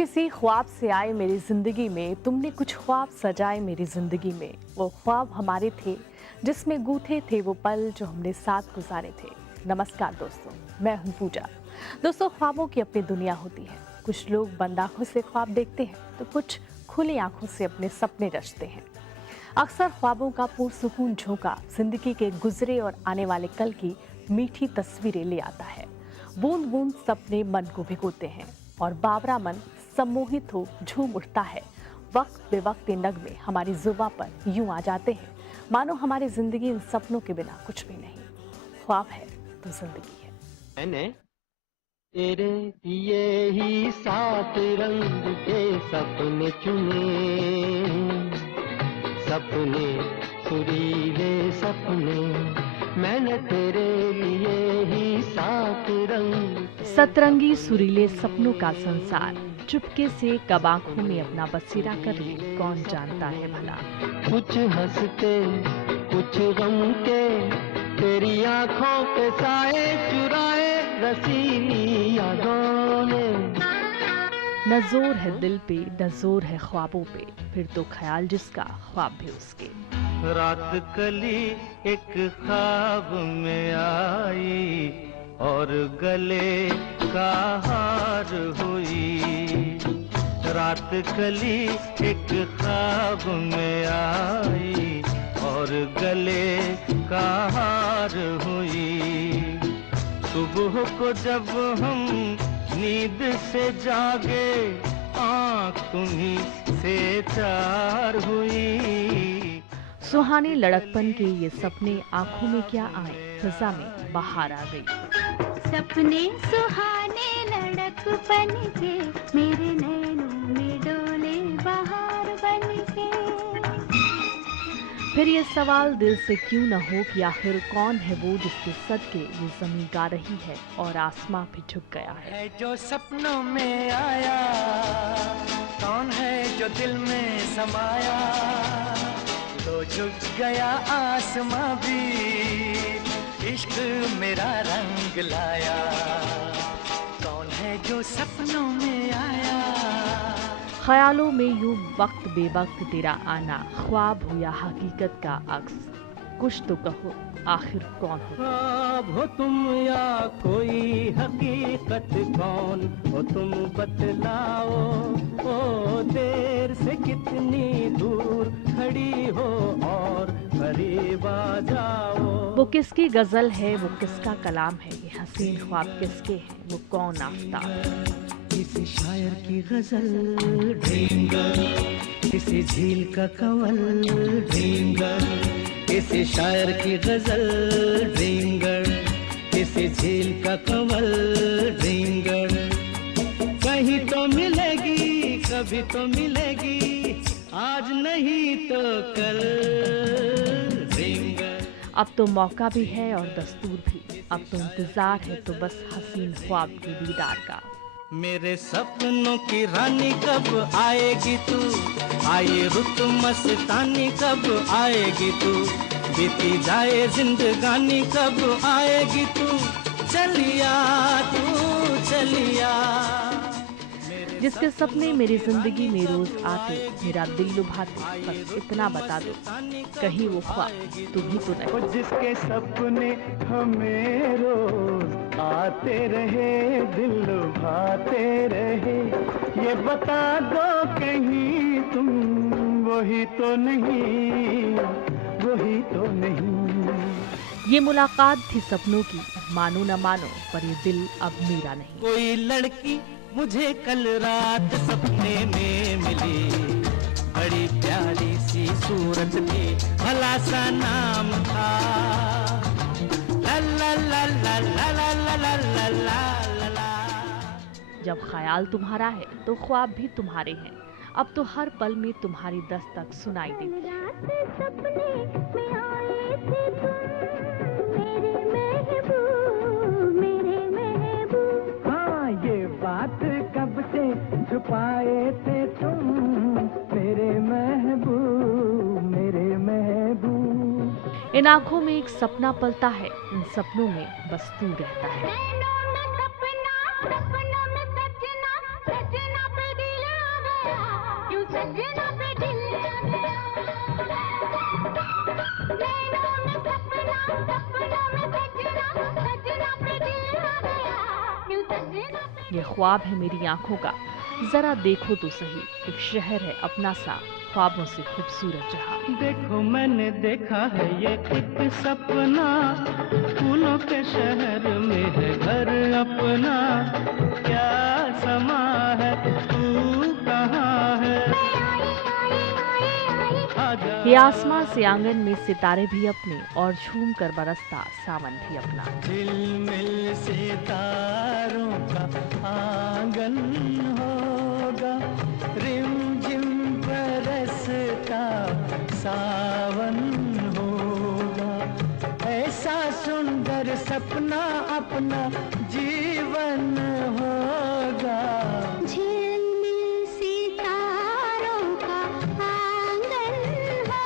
किसी ख्वाब से आए मेरी जिंदगी में, तुमने कुछ ख्वाब सजाए मेरी जिंदगी में। वो ख्वाब हमारे थे जिसमें गूथे थे वो पल जो हमने साथ गुजारे थे। नमस्कार दोस्तों, मैं हूं पूजा। दोस्तों, ख्वाबों की अपनी दुनिया होती है। कुछ लोग बंद आंखों से ख्वाब देखते हैं तो कुछ खुली आंखों से अपने सपने रचते हैं। अक्सर ख्वाबों का पुरसुकून झोंका जिंदगी के गुजरे और आने वाले कल की मीठी तस्वीरें ले आता है। बूंद बूंद सपने मन को भिगोते हैं और बावरा मन सम्मोहित हो झूम उठता है। वक्त बेवक्त नगमे हमारी जुबां पर यूं आ जाते हैं मानो हमारी जिंदगी इन सपनों के बिना कुछ भी नहीं। ख्वाब है तो जिंदगी है। मैंने तेरे दिए ही 7 रंग के सपने चुने, सपने सुरीले सपने, मैंने तेरे लिए ही 7 रंग। सतरंगी सुरीले सपनों का संसार चुपके से कब आंखों में अपना बसेरा कर ले, कौन जानता है भला। कुछ हंसते कुछ गम के, तेरी आंखों के साए चुराए रसीली यादों ने। न जोर है दिल पे न जोर है ख्वाबों पे, फिर तो ख्याल जिसका ख्वाब भी उसके। रात कली एक ख्वाब में आई और गले का हार हुई। रात कली एक ख्वाब में आई और गले का हार हुई। सुबह को जब हम नींद से जागे, आँख तुम्हीं से चार हुई। सुहाने लड़कपन के ये सपने आंखों में क्या आए, फिजा में बाहर आ गई। सपने सुहाने लड़कपन के, मेरे नैनों में डोले बहार बन के। फिर ये सवाल दिल से क्यों न हो कि आखिर कौन है वो जिसके सदके ये जमीन गा रही है और आसमां भी झुक गया है। जो सपनों में आया, कौन है जो दिल में समाया, तो झुक गया आसमां भी, इश्क मेरा रंग लाया। कौन है जो सपनों में आया। ख्यालों में यूं वक्त बेवक्त तेरा आना, ख्वाब हो या हकीकत का अक्स, कुछ तो कहो आखिर कौन हो। ख्वाब हो तुम या कोई हकीकत, कौन हो तुम बतलाओ। ओ देर से कितनी दूर खड़ी हो और करीब आ जाओ। वो किसकी गजल है, वो किसका कलाम है, ये हसीन ख्वाब किसके हैं, वो कौन आफ्ताब। किसी शायर की गजल ड्रीम गर्ल, किसी झील का कंवल ड्रीम गर्ल, किसी शायर की गजल ड्रीम गर्ल, किसी झील का कंवल ड्रीम गर्ल। कहीं तो मिलेगी कभी तो मिलेगी, आज नहीं तो कल ड्रीम गर्ल। अब तो मौका भी है और दस्तूर भी, अब तो इंतजार है तो बस हसीन ख्वाब के दीदार का। मेरे सपनों की रानी कब आएगी तू, आए रुत मस्तानी कब आएगी तू, बीती जाए जिंदगानी कब आएगी तू, चलिया तू चलिया। जिसके सपने मेरी जिंदगी में रोज आते, मेरा दिल लुभाते, बस इतना बता दो कहीं वो ख्वाब तुम ही तो नहीं। जिसके सपने हमें रोज आते रहे, दिल लुभाते रहे, ये बता दो कहीं तुम वही तो नहीं, वही तो नहीं। ये मुलाकात थी सपनों की, मानो न मानो पर ये दिल अब मेरा नहीं। कोई लड़की मुझे कल रात सपने में मिली, बड़ी प्यारी सी सूरत थी, भला सा नाम था ला ला ला ला ला ला ला ला ला ला ला। जब ख्याल तुम्हारा है तो ख्वाब भी तुम्हारे हैं, अब तो हर पल में तुम्हारी दस्तक सुनाई देती है। छुपाए थे तुम मेरे महबूब, मेरे महबूब। इन आंखों में एक सपना पलता है, इन सपनों में बस तू रहता है। सपना, सपना में सजना, सजना पे दिल गया, क्यों सजना पे दिल आ गया। नैनों में सपना, सपनों में सजना, सजना पे दिल आ गया, क्यों सजना पे। ये ख्वाब है मेरी आंखों का, जरा देखो तो सही, एक शहर है अपना सा, ख्वाबों से खूबसूरत जहां। देखो मैंने देखा है ये एक सपना, फूलों के शहर में है घर अपना। क्या समा है, तू कहाँ है? आजा। ये आसमां से आंगन में सितारे भी अपने, और झूम कर बरसता सावन भी अपना। झिलमिल सितारों का आंगन होगा, रिमझिम बरसता सावन होगा। ऐसा सुंदर सपना अपना जीवन होगा। झिलमिल सितारों का आंगन होगा,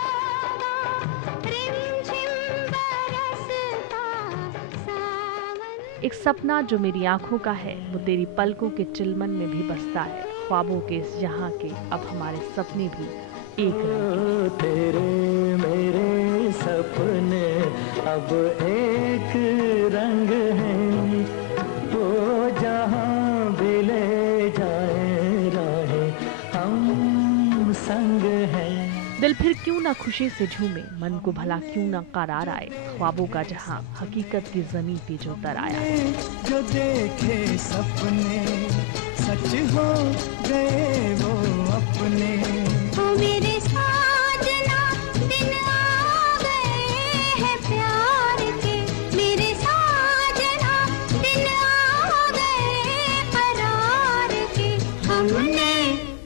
रिमझिम बरसता सावन। एक सपना जो मेरी आंखों का है, वो तेरी पलकों के चिलमन में भी बसता है। ख्वाबों के इस जहां के अब हमारे सपने भी एक रंग के। तेरे मेरे सपने अब एक रंग हैं, वो जहां भी ले जाए राहें हम संग हैं। दिल फिर क्यों ना खुशी से झूमे, मन को भला क्यों ना करार आए, ख्वाबों का जहां हकीकत की जमीन पे जो तर आया। जो देखे सपने सच हो गए वो अपने। ओ मेरे साजना, दिन आ गए हैं प्यार के, मेरे साजना, दिन आ गए करार के। हमने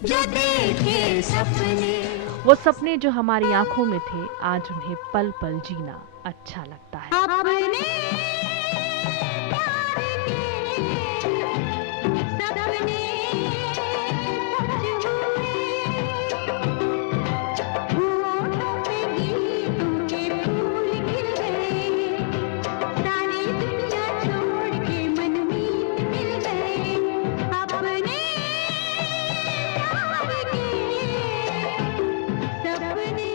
जो देखे सपने। वो सपने जो हमारी आंखों में थे, आज उन्हें पल पल जीना अच्छा लगता है। अपने प्यार के सपने सच हुए, होठों पे गीतों के फूल गिर गए, सारी दुनिया छोड़ के मनमीत मिल गए। अपने प्यार के सपने।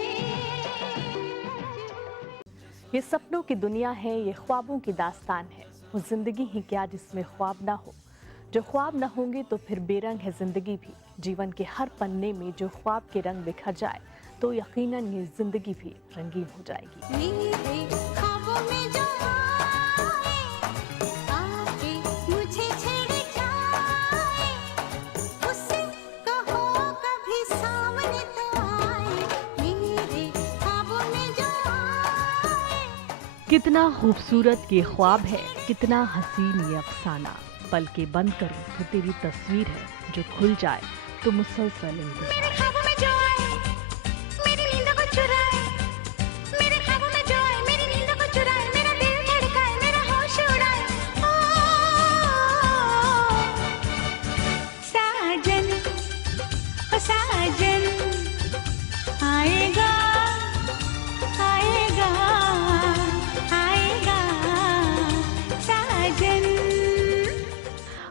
ये सपनों की दुनिया है, ये ख्वाबों की दास्तान है। वो जिंदगी ही क्या जिसमें ख्वाब ना हो। जो ख्वाब ना होंगे तो फिर बेरंग है जिंदगी भी। जीवन के हर पन्ने में जो ख्वाब के रंग बिखर जाए, तो यकीनन ये जिंदगी भी रंगीन हो जाएगी। मेरे ख्वाबों में जो आए, आके मुझे छेड़ जाए, उससे कहो कभी सामने तो आए। मेरे ख्वाबों में जो आए। कितना खूबसूरत ये ख्वाब है, कितना हसीन ये अफसाना। पल के बंद करूं तो तेरी तस्वीर है, जो खुल जाए तो मुसलसल इंतजार। मेरे ख्वाबों में जो आए, मेरी नींदों को चुराए। मेरे ख्वाबों में जो आए, मेरी नींदों को चुराए, मेरा दिल धड़काए, मेरा होश उड़ाए। ओ साजन, ओ साजन, आएगा, आएगा, आएगा साजन।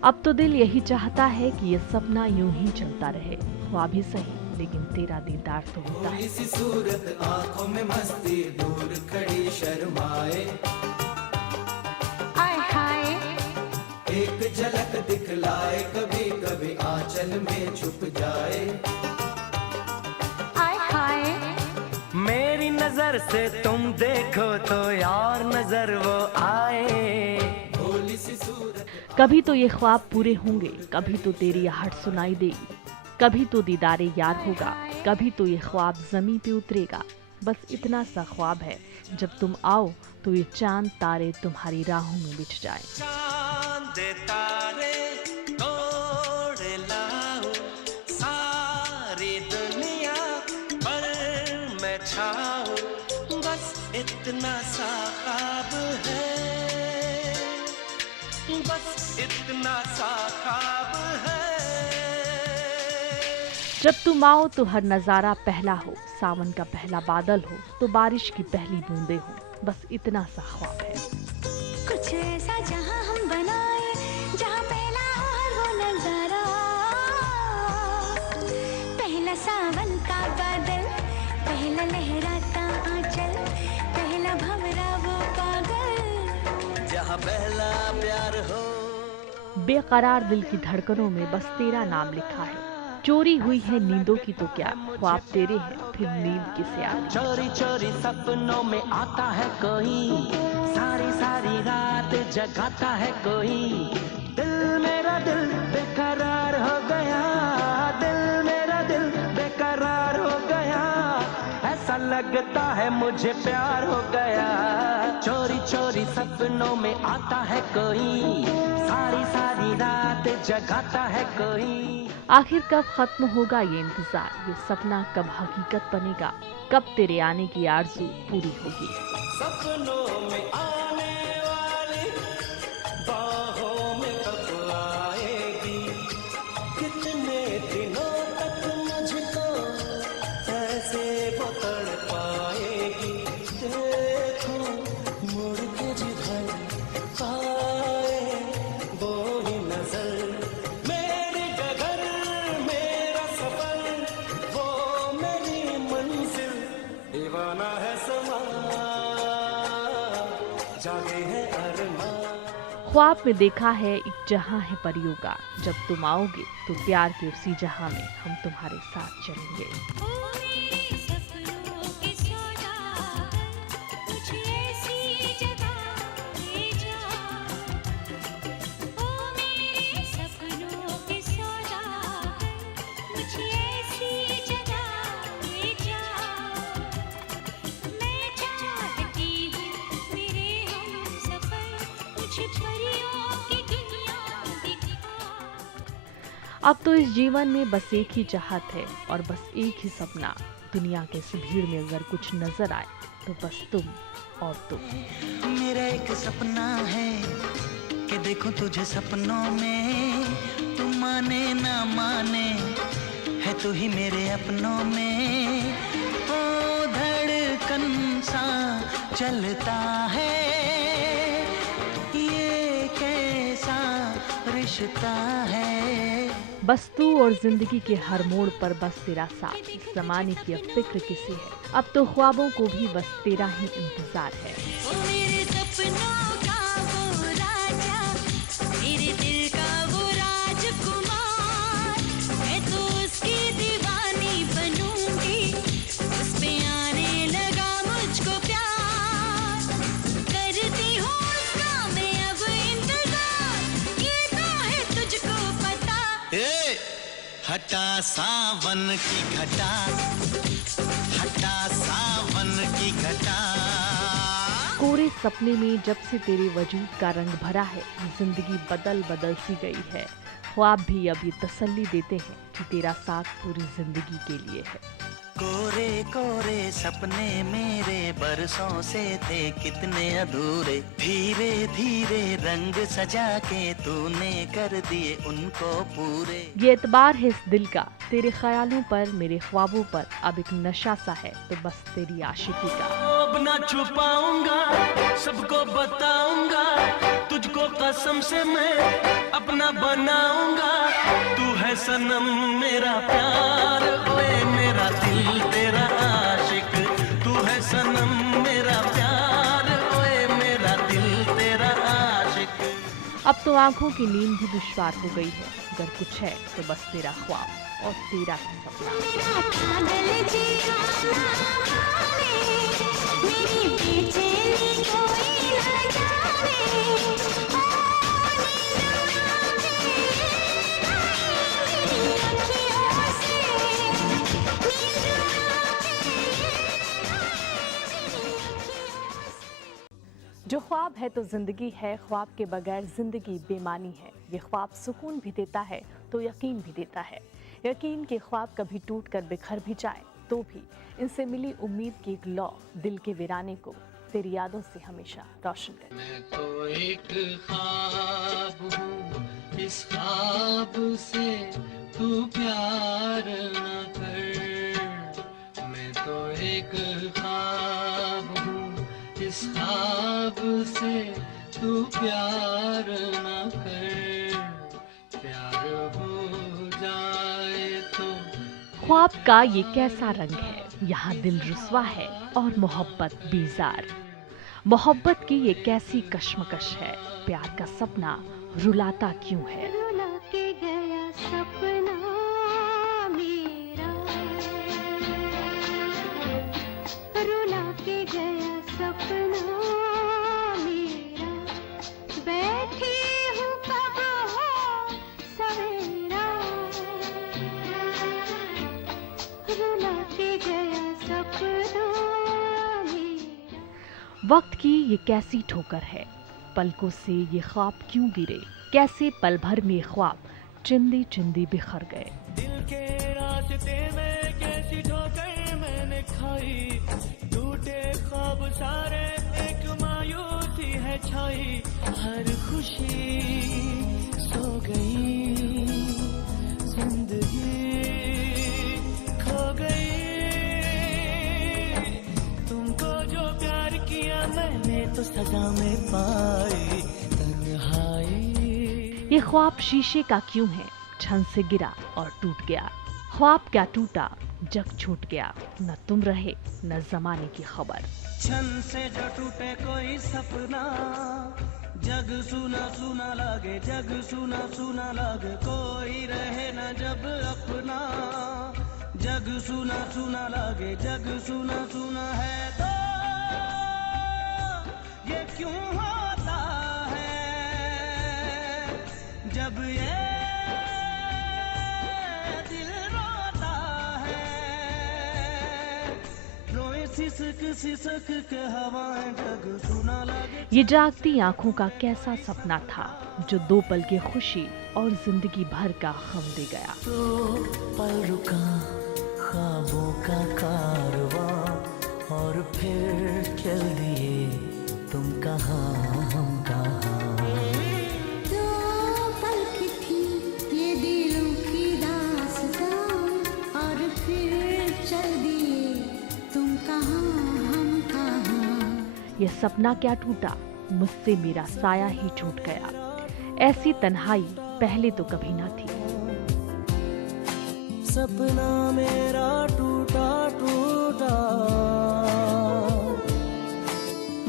अब तो दिल यही चाहता है कि ये सपना यूं ही चलता रहे, ख्वाब ही सही लेकिन तेरा दीदार तो होता है। सी सूरत आंखों में मस्ती, दूर खड़ी शर्माए, आय हाय, एक झलक दिखलाए, कभी कभी आंचल में छुप जाए। आय हाय, मेरी नजर से तुम देखो तो यार नजर वो आए। भोली सी सूरत कभी तो ये ख्वाब पूरे होंगे, कभी तो तेरी आहट सुनाई देगी, कभी तो दीदारे यार होगा, कभी तो ये ख्वाब जमीन पे उतरेगा। बस इतना सा ख्वाब है, जब तुम आओ तो ये चांद तारे तुम्हारी राहों में बिछ जाए। चांद तारे तोड़ लाओ, सारी दुनिया पर मैं छाऊं, बस इतना सा ख्वाब है, बस इतना सा ख्वाब है। जब तुम आओ तो हर नजारा पहला हो, सावन का पहला बादल हो तो बारिश की पहली बूंदे हो, बस इतना सा ख्वाब है। कुछ ऐसा जहां हम बनाए, जहां पहला हर वो नजारा, पहला लहराता आंचल, पहला भंवरा वो पागल। जहाँ पहला प्यार हो। बेकरार दिल की धड़कनों में बस तेरा नाम लिखा है। चोरी हुई है नींदों की तो क्या, ख्वाब तेरे हैं फिर नींद किसे आती। चोरी चोरी सपनों में आता है कोई, सारी सारी रात जगाता है कोई। दिल मेरा दिल बेकरार हो गया, दिल मेरा दिल बेकरार हो गया। ऐसा लगता है मुझे प्यार हो गया। चोरी चोरी सपनों में आता है कोई, सारी सारी रात जगाता है कोई। आखिर कब खत्म होगा ये इंतजार, ये सपना कब हकीकत बनेगा, कब तेरे आने की आरज़ू पूरी होगी। सपनों में आने वाली बाहों में कब आएगी, कितने दिनों तक मुझको ऐसे वो तड़पाएगी। देखो मुड़ के जिधर आए वो ही नजर, मेरी डगर मेरा सफर, वो मेरी मंजिल। दीवाना है समा, जागे है अरमान। ख्वाब में देखा है एक जहां है परियों का, जब तुम आओगे तो प्यार के उसी जहां में हम तुम्हारे साथ चलेंगे। ओ मेरे सपनों की सौदागर, मुझे ऐसी जगह ले जा। ओ मेरे सपनों की सौदागर, मुझे ऐसी जगह ले जा। मैं चाहती हूँ मेरे हमसफर, मुझे परियों की दुनिया दिखा। अब तो इस जीवन में बस एक ही चाहत है और बस एक ही सपना। दुनिया के इस भीड़ में अगर कुछ नजर आए तो बस तुम और तुम। मेरा एक सपना है कि देखूं तुझे सपनों में, तू माने ना माने है तू ही मेरे अपनों में। ओ धड़कन सा चलता है, ये कैसा रिश्ता है। बस तू और जिंदगी के हर मोड़ पर बस तेरा साथ। इस जमाने की अब फिक्र किसे है, अब तो ख्वाबों को भी बस तेरा ही इंतजार है। ओ मेरे सपनों का वो राजा, मेरे दिल का वो राजकुमार, मैं तो उसकी दीवानी बनूंगी, उस पे आने लगा मुझको प्यार। करती हूँ उसका मैं अब इंतजार, ये तो है तुझको पता। ए, हटा सावन की घटा, हटा सावन की घटा। कोरे सपने में जब से तेरे वजूद का रंग भरा है, जिंदगी बदल बदल सी गई है। ख्वाब भी अब ये तसल्ली देते हैं कि तेरा साथ पूरी जिंदगी के लिए है। कोरे कोरे सपने मेरे बरसों से थे कितने अधूरे, धीरे धीरे रंग सजा के तूने कर दिए उनको पूरे। ये एतबार है इस दिल का, तेरे ख्यालों पर मेरे ख्वाबों पर अब एक नशा सा है, तो बस तेरी आशिकी का। अब ना छुपाऊंगा, सबको बताऊंगा, तुझको कसम से मैं अपना बनाऊंगा। तू है सनम मेरा प्यार, ओए मेरा दिल तेरा आशिक। तू है सनम मेरा प्यार, ओए मेरा दिल तेरा आशिक। अब तो आंखों की नींद भी दुश्वार हो गई है, अगर कुछ है तो बस तेरा ख्वाब और तेरा ही सपना। मेरा पागल जिया ना माने, मेरी बेचैनी कोई न जाने। ओ जो ख्वाब है तो जिंदगी है, ख्वाब के बगैर जिंदगी बेमानी है। ये ख्वाब सुकून भी देता है तो यकीन भी देता है। यकीन के ख्वाब कभी टूट कर बिखर भी जाए तो भी इनसे मिली उम्मीद की एक लौ दिल के वीराने को तेरी यादों से हमेशा रोशन करे। मैं तो एक ख्वाब हूँ, इस ख्वाब से तू प्यार न कर। मैं तो एक ख्वाब हूँ, इस ख्वाब से तू प्यार न कर। प्यार हो जाए तो ख्वाब का ये कैसा रंग है, यहाँ दिल रुस्वा है और मोहब्बत बेजार। मोहब्बत की ये कैसी कश्मकश है, प्यार का सपना रुलाता क्यों है। रुला के गया सपना मेरा, रुला के गया सपना मेरा, बैठी हूँ कब हो सवेरा, रुला के गया सपना मेरा। वक्त की ये कैसी ठोकर है, पलकों से ये ख्वाब क्यों गिरे, कैसे पल भर में ख्वाब चिंदी चिंदी बिखर गए। दिल के रास्ते में कैसी ठोकर मैंने खाई, टूटे ख्वाब सारे एक मायूसी है छाई, हर खुशी सो गई, जिंदगी खो गई, तुमको जो प्यार किया मैंने तो सजा में पाई तन्हाई। ये ख्वाब शीशे का क्यों है, छन से गिरा और टूट गया। ख्वाब क्या टूटा, जग छूट गया, न तुम रहे न जमाने की खबर। छन से जो टूटे कोई सपना, जग सुना सुना लागे, जग सुना सुना लागे, कोई रहे न जब अपना, जग सुना सुना लागे, जग सुना सुना है तो ये क्यों होता है, जब ये दिल रोता है, रोए सिसक सिसक के हवाएं, जग सुना लागे। ये जागती आंखों का कैसा सपना था, जो 2 पल की खुशी और जिंदगी भर का गम दे गया। तो पल रुका ख्वाबों का कारवां, और फिर चल दिए तुम कहाँ हम कहाँ। दो पल की थी ये दिलों की दास्तां, और फिर चल दिए तुम कहाँ हम कहाँ। ये सपना क्या टूटा, मुझसे मेरा साया ही छूट गया। ऐसी तन्हाई पहले तो कभी ना थी। सपना मेरा टूटा टूटा,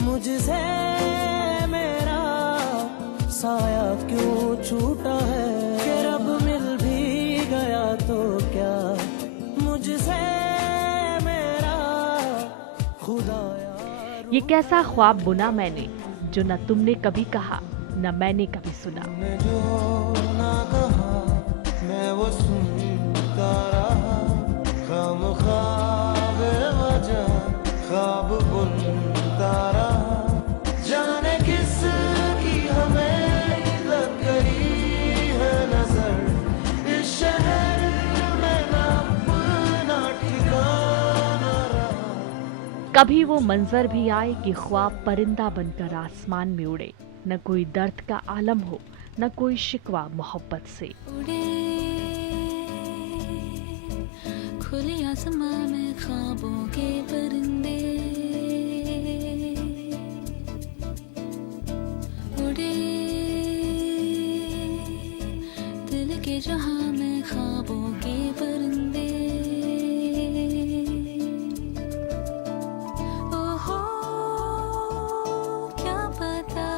मुझसे मेरा साया क्यों छूटा है, कि रब मिल भी गया तो क्या, मुझसे मेरा खुदाया। ये कैसा ख्वाब बुना मैंने, जो न तुमने कभी कहा न मैंने कभी सुना। मैं जो ना कहा मैं वो सुनता रहा, खामख्वाह बेवजह ख्वाब बुनता रहा, जाने किस की हमें लग गई है नजर, इस शहर में ना अपना ठिकाना रहा। कभी वो मंजर भी आए कि ख्वाब परिंदा बनकर आसमान में उड़े, न कोई दर्द का आलम हो न कोई शिकवा मोहब्बत से। उड़े खुले आसमां में ख्वाबों के परिंदे, उड़े दिल के जहां में ख्वाबों के परिंदे। ओहो क्या पता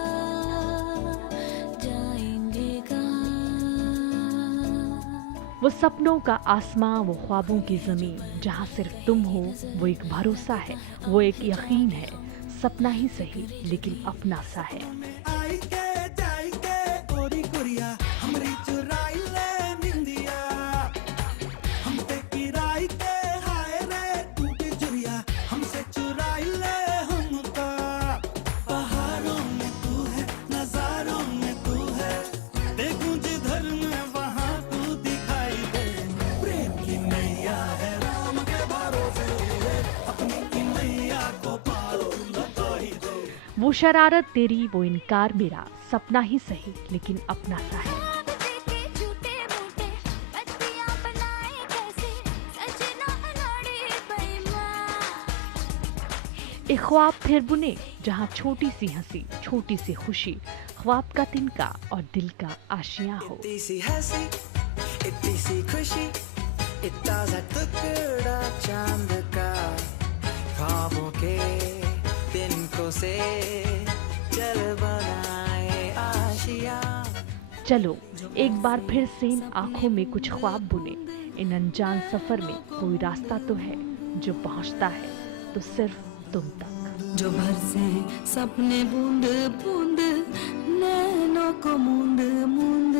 जाएंगे वो सपनों का आसमां, वो ख्वाबों की जमीन, जहाँ सिर्फ तुम हो, वो एक भरोसा है, वो एक यकीन है, सपना ही सही लेकिन अपना सा है। आई के जाई के गोरी गुड़िया हमरी चुराई ले निंदिया, हम पे किराई के हाय रे टूट जुरिया, हमसे चुराई ले हमका। पहाड़ों में तू है, नजारों में तू है, देखूं जिधर मैं वहाँ तू दिखाई दे। प्रेम की नैया है राम के भरोसे, अपनी की नैया को पार लगाई दे। वो शरारत तेरी, वो इनकार मेरा, सपना ही सही लेकिन अपना सा है। एक ख्वाब फिर बुने, जहाँ छोटी सी हंसी, छोटी सी खुशी, ख्वाब का तिनका और दिल का आशियां हो। इतनी सी हंसी, इतनी सी खुशी, इतना सा टुकड़ा चांद का, ख्वाबों के तिनकों से चल बनाए आशिया। चलो एक बार फिर से इन आंखों में कुछ ख्वाब बुने। इन अनजान सफर में कोई रास्ता तो है जो पहुंचता है तो सिर्फ तुम तक। जो बरसे सपने बूंद बूंद नैनों को मूंद मूंद,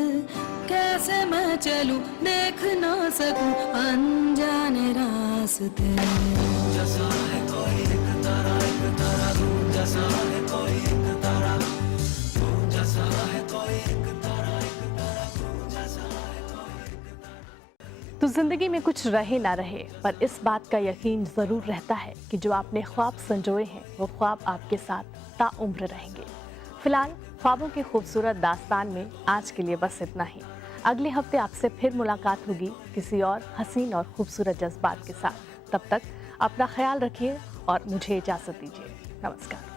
कैसे मैं चलूं देख ना सकूं अनजाने रास्ते। जैसा है कोई एक तारा दूर, जैसा है कोई एक तारा दूर, जैसा है कोई एक तारा दूर, जैसा है कोई एक तारा। तो जिंदगी में कुछ रहे ना रहे, पर इस बात का यकीन जरूर रहता है कि जो आपने ख्वाब संजोए हैं वो ख्वाब आपके साथ ताउम्र रहेंगे। फिलहाल ख्वाबों की खूबसूरत दास्तान में आज के लिए बस इतना ही। अगले हफ्ते आपसे फिर मुलाकात होगी किसी और हसीन और खूबसूरत जज्बात के साथ। तब तक अपना ख्याल रखिए और मुझे इजाज़त दीजिए। नमस्कार।